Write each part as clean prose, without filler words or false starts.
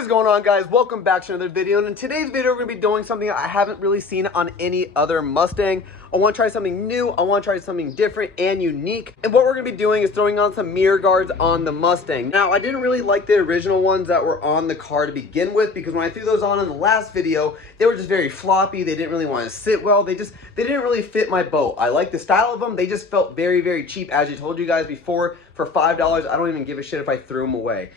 What is going on, guys? Welcome back to another video, and in today's video we're going to be doing something I haven't really seen on any other Mustang. I want to try something new, I want to try something different and unique, and what we're going to be doing is throwing on some mirror guards on the Mustang. Now, I didn't really like the original ones that were on the car to begin with, because when I threw those on in the last video, they were just very floppy, they didn't really want to sit well, they didn't really fit my boat. I like the style of them, they just felt very, very cheap. As I told you guys before, for $5, I don't even give a shit if I threw them away.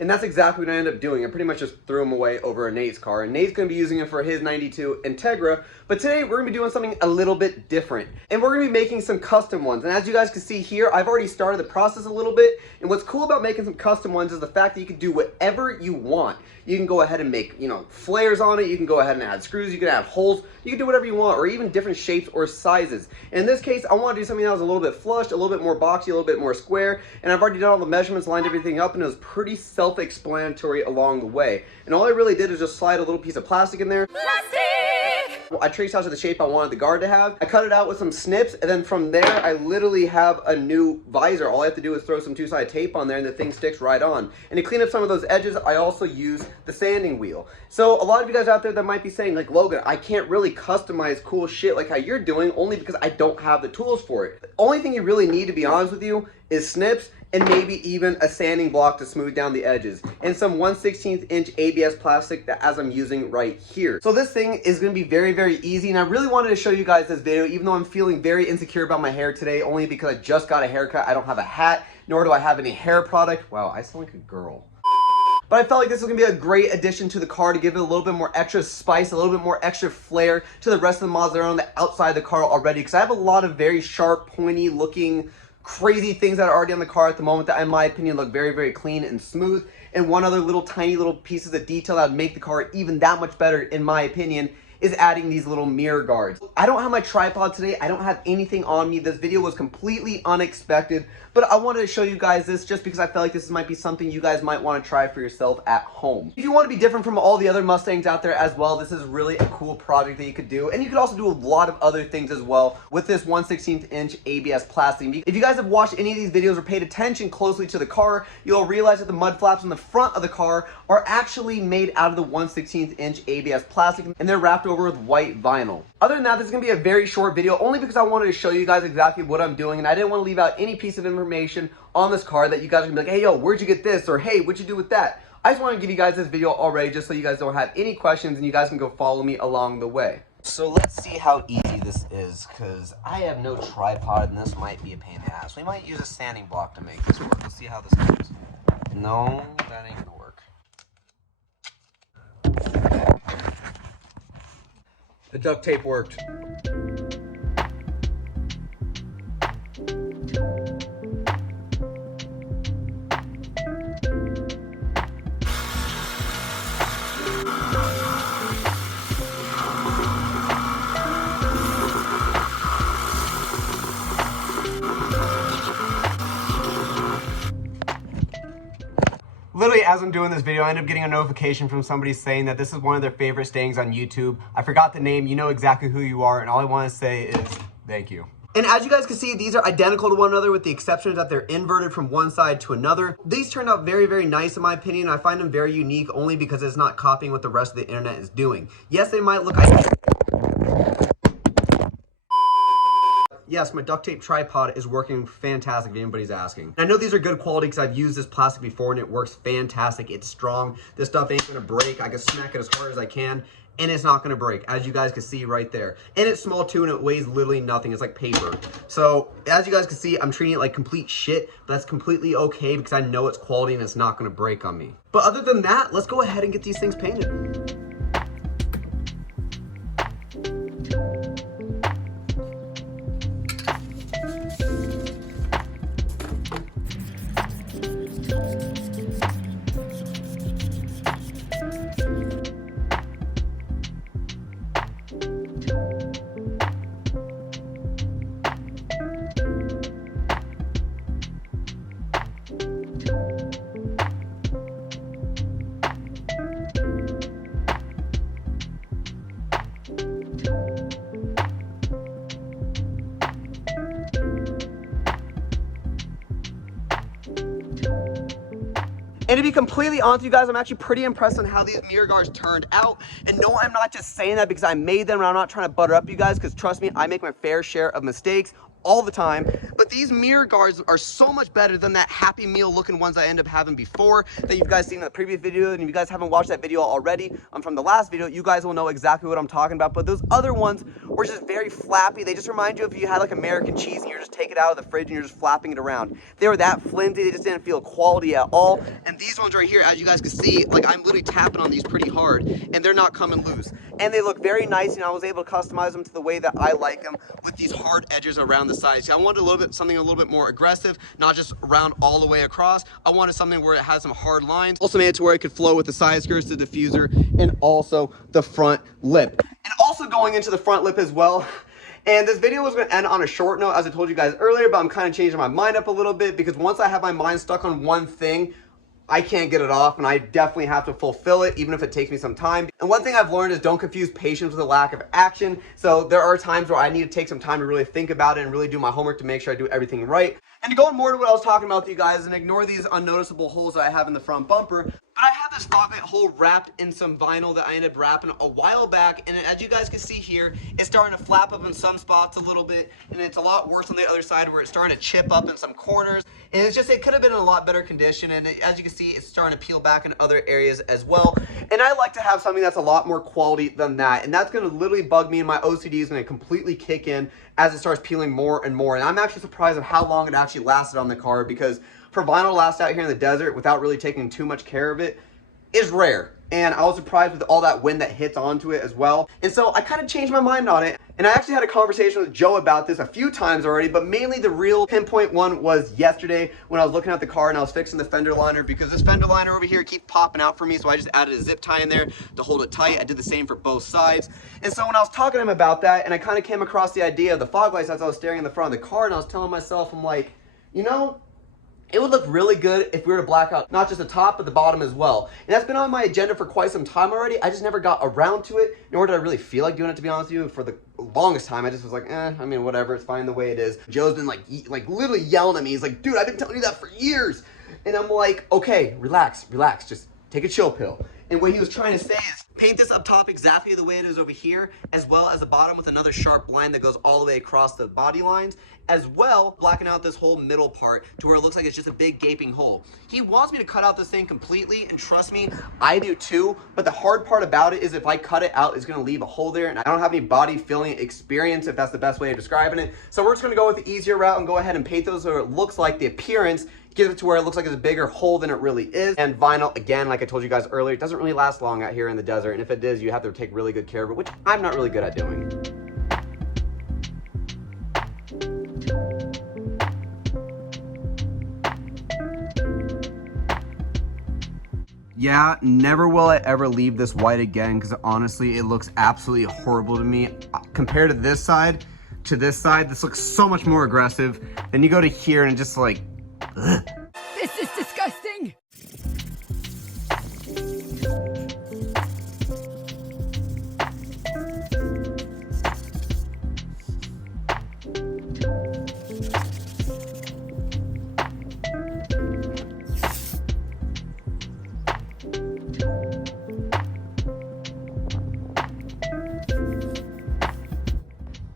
And that's exactly what I ended up doing. I pretty much just threw them away over Nate's car. And Nate's going to be using it for his 92 Integra. But today we're going to be doing something a little bit different. And we're going to be making some custom ones. And as you guys can see here, I've already started the process a little bit. And what's cool about making some custom ones is the fact that you can do whatever you want. You can go ahead and make, flares on it. You can go ahead and add screws. You can add holes. You can do whatever you want, or even different shapes or sizes. In this case, I want to do something that was a little bit flush, a little bit more boxy, a little bit more square. And I've already done all the measurements, lined everything up, and it was pretty self-explanatory along the way. And all I really did is just slide a little piece of plastic in there. I traced out to the shape I wanted the guard to have. I cut it out with some snips, and then from there, I literally have a new visor. All I have to do is throw some two-sided tape on there, and the thing sticks right on. And to clean up some of those edges, I also use the sanding wheel. So a lot of you guys out there that might be saying, like, Logan, I can't really customize cool shit like how you're doing, only because I don't have the tools for it. The only thing you really need, to be honest with you, is snips, and maybe even a sanding block to smooth down the edges, and some 1/16 inch ABS plastic that as I'm using right here. So this thing is going to be very, very easy, and I really wanted to show you guys this video, even though I'm feeling very insecure about my hair today, only because I just got a haircut. I don't have a hat, nor do I have any hair product. Wow, I sound like a girl. But I felt like this was going to be a great addition to the car to give it a little bit more extra spice, a little bit more extra flair to the rest of the mods that are on the outside of the car already, because I have a lot of very sharp, pointy looking crazy things that are already on the car at the moment that in my opinion look very, very clean and smooth. And one other little tiny little pieces of detail that would make the car even that much better in my opinion is adding these little mirror guards. I don't have my tripod today. I don't have anything on me. This video was completely unexpected, but I wanted to show you guys this just because I felt like this might be something you guys might want to try for yourself at home. If you want to be different from all the other Mustangs out there as well, this is really a cool project that you could do. And you could also do a lot of other things as well with this 1/16 inch ABS plastic. If you guys have watched any of these videos or paid attention closely to the car, you'll realize that the mud flaps on the front of the car are actually made out of the 1/16 inch ABS plastic, and they're wrapped over with white vinyl. Other than that, this is going to be a very short video, only because I wanted to show you guys exactly what I'm doing, and I didn't want to leave out any piece of information on this car that you guys are going to be like, hey, yo, where'd you get this? Or, hey, what'd you do with that? I just want to give you guys this video already just so you guys don't have any questions and you guys can go follow me along the way. So let's see how easy this is, because I have no tripod and this might be a pain in the ass. We might use a sanding block to make this work. Let's see how this goes. No, that ain't going to work. The duct tape worked. Literally, as I'm doing this video, I end up getting a notification from somebody saying that this is one of their favorite stayings on YouTube. I forgot the name, you know exactly who you are, and all I want to say is thank you. And as you guys can see, these are identical to one another with the exception that they're inverted from one side to another. These turned out very, very nice in my opinion. I find them very unique only because it's not copying what the rest of the internet is doing. Yes, they might look identical. Yes, my duct tape tripod is working fantastic if anybody's asking. I know these are good quality because I've used this plastic before and it works fantastic. It's strong. This stuff ain't gonna break. I can smack it as hard as I can and it's not gonna break, as you guys can see right there. And it's small too and it weighs literally nothing. It's like paper. So as you guys can see, I'm treating it like complete shit, but that's completely okay because I know it's quality and it's not gonna break on me. But other than that, let's go ahead and get these things painted. to be completely honest with you guys, I'm actually pretty impressed on how these mirror guards turned out. And no, I'm not just saying that because I made them, and I'm not trying to butter up you guys, because trust me, I make my fair share of mistakes all the time. But these mirror guards are so much better than that Happy Meal looking ones I ended up having before that you guys seen in the previous video. And if you guys haven't watched that video already from the last video, you guys will know exactly what I'm talking about. But those other ones were just very flappy. They just remind you if you had like American cheese and you're just taking it out of the fridge and you're just flapping it around. They were that flimsy, they just didn't feel quality at all. And these ones right here, as you guys can see, like I'm literally tapping on these pretty hard and they're not coming loose. And they look very nice, and I was able to customize them to the way that I like them with these hard edges around the sides. See, I wanted something a little bit more aggressive, not just round all the way across. I wanted something where it has some hard lines. Also made it to where it could flow with the side skirts, the diffuser, and also the front lip. And also going into the front lip as well. And this video was going to end on a short note, as I told you guys earlier, but I'm kind of changing my mind up a little bit because once I have my mind stuck on one thing, I can't get it off, and I definitely have to fulfill it, even if it takes me some time. And one thing I've learned is don't confuse patience with a lack of action. So there are times where I need to take some time to really think about it and really do my homework to make sure I do everything right. And to go on more to what I was talking about with you guys, and ignore these unnoticeable holes that I have in the front bumper, but I have this fog light hole wrapped in some vinyl that I ended up wrapping a while back, and as you guys can see here, it's starting to flap up in some spots a little bit, and it's a lot worse on the other side where it's starting to chip up in some corners. And it's just, it could have been in a lot better condition, and as you can see, it's starting to peel back in other areas as well. And I like to have something that's a lot more quality than that, and that's going to literally bug me, and my OCD is going to completely kick in as it starts peeling more and more. And I'm actually surprised at how long it actually lasted on the car, because for vinyl to last out here in the desert without really taking too much care of it is rare. And I was surprised with all that wind that hits onto it as well. And so I kind of changed my mind on it. And I actually had a conversation with Joe about this a few times already, but mainly the real pinpoint one was yesterday when I was looking at the car and I was fixing the fender liner, because this fender liner over here keeps popping out for me. So I just added a zip tie in there to hold it tight. I did the same for both sides. And so when I was talking to him about that, and I kind of came across the idea of the fog lights as I was staring in the front of the car, and I was telling myself, I'm like, you know, it would look really good if we were to black out not just the top, but the bottom as well. And that's been on my agenda for quite some time already. I just never got around to it, nor did I really feel like doing it, to be honest with you. For the longest time, I just was like, I mean, whatever, it's fine the way it is. Joe's been like literally yelling at me. He's like, dude, I've been telling you that for years. And I'm like, okay, relax, just take a chill pill. And what he was trying to say is paint this up top exactly the way it is over here, as well as the bottom with another sharp line that goes all the way across the body lines, as well blacking out this whole middle part to where it looks like it's just a big gaping hole. He wants me to cut out this thing completely, and trust me, I do too. But the hard part about it is if I cut it out, it's gonna leave a hole there, and I don't have any body filling experience, if that's the best way of describing it. So we're just gonna go with the easier route and go ahead and paint those so it looks like the appearance, gives it to where it looks like it's a bigger hole than it really is. And vinyl, again, like I told you guys earlier, it doesn't really last long out here in the desert, and if it does, you have to take really good care of it, which I'm not really good at doing. Yeah, never will I ever leave this white again, because honestly, it looks absolutely horrible to me. Compared to this side, this looks so much more aggressive. Then you go to here and just like, ugh. This is disgusting!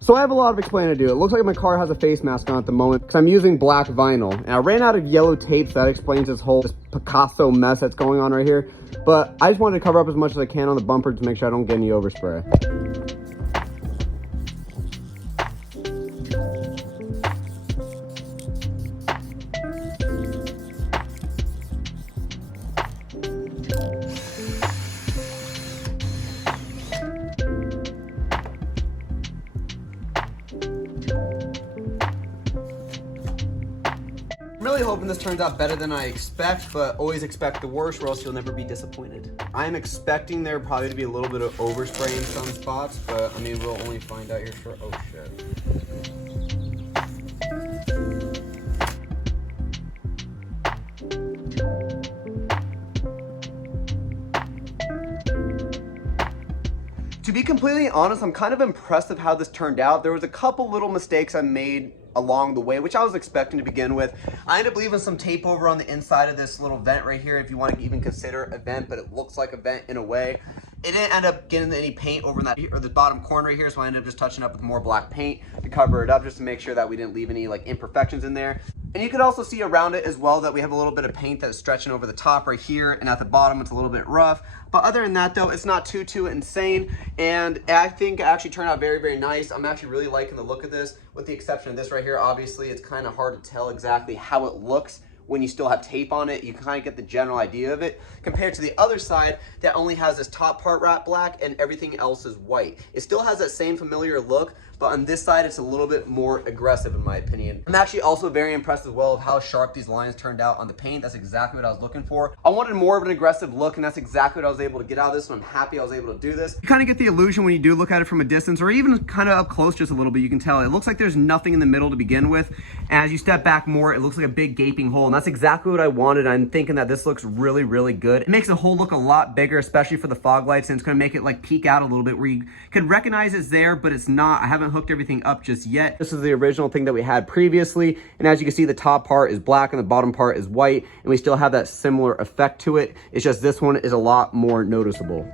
So I have a lot of explaining to do. It looks like my car has a face mask on at the moment because I'm using black vinyl. And I ran out of yellow tape, so that explains this whole Picasso mess that's going on right here. But I just wanted to cover up as much as I can on the bumper to make sure I don't get any overspray. I'm really hoping this turns out better than I expect, but always expect the worst or else you'll never be disappointed. I'm expecting there probably to be a little bit of overspray in some spots, but I mean, we'll only find out here short. Oh shit. To be completely honest, I'm kind of impressed of how this turned out. There was a couple little mistakes I made along the way, which I was expecting to begin with. I ended up leaving some tape over on the inside of this little vent right here, if you want to even consider a vent, but it looks like a vent in a way. It didn't end up getting any paint over in that, or the bottom corner right here, so I ended up just touching up with more black paint to cover it up, just to make sure that we didn't leave any like imperfections in there. And you can also see around it as well that we have a little bit of paint that's stretching over the top right here, and at the bottom it's a little bit rough. But other than that though, it's not too insane, and I think it actually turned out very nice. I'm actually really liking the look of this, with the exception of this right here. Obviously it's kind of hard to tell exactly how it looks when you still have tape on it. You kind of get the general idea of it, compared to the other side that only has this top part wrapped black and everything else is white. It still has that same familiar look, but on this side it's a little bit more aggressive in my opinion. I'm actually also very impressed as well of how sharp these lines turned out on the paint. That's exactly what I was looking for. I wanted more of an aggressive look, and that's exactly what I was able to get out of this, and I'm happy I was able to do this. You kind of get the illusion when you do look at it from a distance, or even kind of up close just a little bit, you can tell it looks like there's nothing in the middle to begin with. As you step back more, it looks like a big gaping hole, and that's exactly what I wanted. I'm thinking that this looks really good. It makes the hole look a lot bigger, especially for the fog lights, and it's going to make it like peek out a little bit where you could recognize it's there, but it's not. I haven't hooked everything up just yet. This is the original thing that we had previously, and as you can see, the top part is black and the bottom part is white, and we still have that similar effect to it. It's just this one is a lot more noticeable.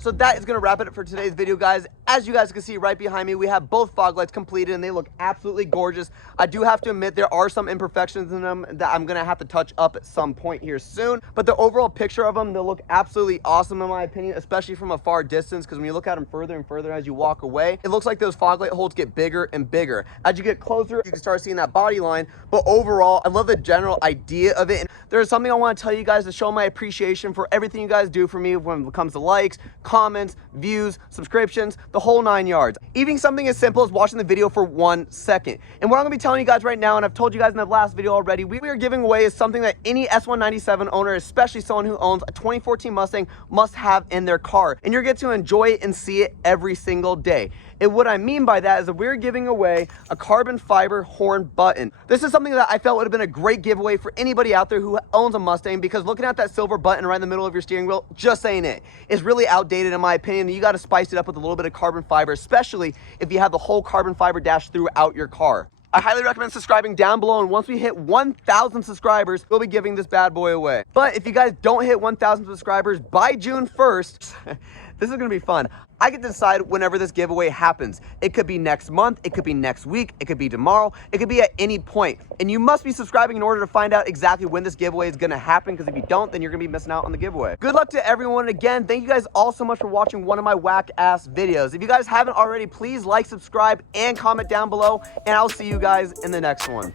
So that is going to wrap it up for today's video, guys. As you guys can see right behind me, we have both fog lights completed, and they look absolutely gorgeous. I do have to admit there are some imperfections in them that I'm going to have to touch up at some point here soon, but the overall picture of them, they look absolutely awesome in my opinion, especially from a far distance, because when you look at them further and further as you walk away, it looks like those fog light holes get bigger and bigger. As you get closer, you can start seeing that body line, but overall, I love the general idea of it. And there's something I want to tell you guys to show my appreciation for everything you guys do for me when it comes to likes, comments, views, subscriptions, the whole 9 yards. Even something as simple as watching the video for 1 second. And what I'm gonna be telling you guys right now, and I've told you guys in the last video already, we are giving away is something that any S197 owner, especially someone who owns a 2014 Mustang, must have in their car. And you're going to enjoy it and see it every single day. And what I mean by that is that we're giving away a carbon fiber horn button. This is something that I felt would have been a great giveaway for anybody out there who owns a Mustang, because looking at that silver button right in the middle of your steering wheel just ain't it. It's really outdated in my opinion. You got to spice it up with a little bit of carbon fiber, especially if you have the whole carbon fiber dash throughout your car. I highly recommend subscribing down below, and once we hit 1,000 subscribers, we'll be giving this bad boy away. But if you guys don't hit 1,000 subscribers by June 1st, this is gonna be fun. I get to decide whenever this giveaway happens. It could be next month, it could be next week, it could be tomorrow, it could be at any point. And you must be subscribing in order to find out exactly when this giveaway is gonna happen, because if you don't, then you're gonna be missing out on the giveaway. Good luck to everyone. And again, thank you guys all so much for watching one of my whack ass videos. If you guys haven't already, please like, subscribe, and comment down below, and I'll see you guys in the next one.